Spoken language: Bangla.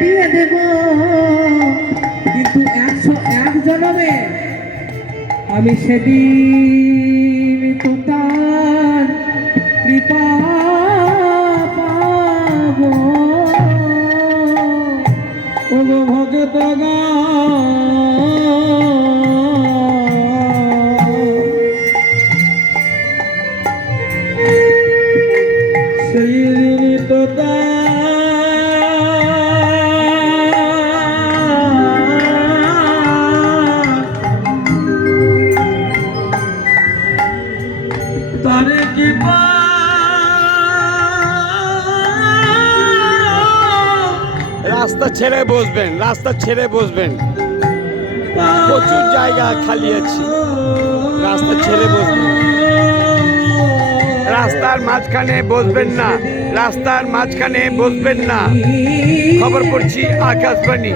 দিয়ে দেব, কিন্তু 101 জনমে আমি সেদিন তো তার কৃপা পাবো। ও ভগতগণ, সেই তো তারে কি রাস্তা ছেড়ে বসবেন, রাস্তা ছেড়ে বসবেন, প্রচুর জায়গা খালি আছে, রাস্তা ছেড়ে বসবেন। রাস্তার মাঝখানে বসবেন না, রাস্তার মাঝখানে বসবেন না। খবর পড়ছি আকাশবাণী।